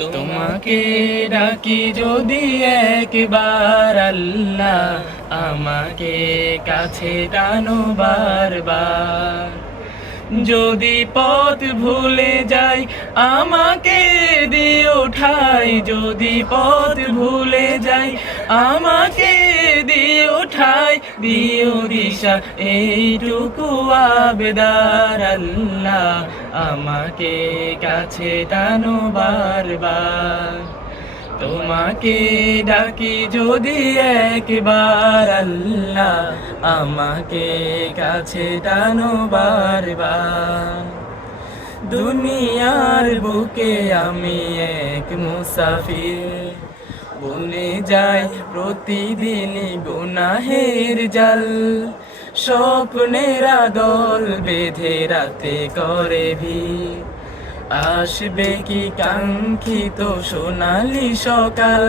তোমাকে ডাকি যদি একবার আল্লাহ, আমাকে কাছে টানো বারবার। যদি পথ ভুলে যাই আমাকে দিও ঠাই, যদি পথ ভুলে যাই আমাকে দিও ঠাই, দিও দিশা এইটুকু আবেদার আল্লাহ, আমাকে কাছে টানো বারবার। তোমাকে ডাকি যদি একবার আল্লাহ, আমাকে কাছে টানো বারবার। দুনিয়ার বুকে আমি এক মুসাফির, বনে যাই প্রতিদিনই গুনাহের জাল। স্বপ্নেরা দল বেঁধে রাতে করে ভিড়, আসবে কি কাঙ্ক্ষিত সোনালি সকাল।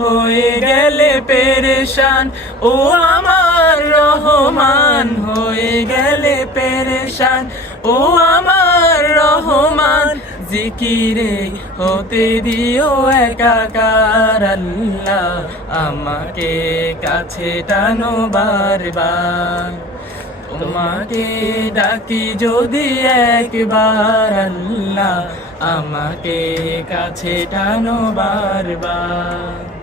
হয়ে গেলে পেরেশান ও আমার রহমান, হয়ে গেলে পেরেশান ও আমার রহমান। জিকিরে হতে দিও একাকার আল্লাহ, আমাকে কাছে টানো বারবার। তোমাকে ডাকি যদি একবার আল্লাহ, আমাকে কাছে টানো বারবার।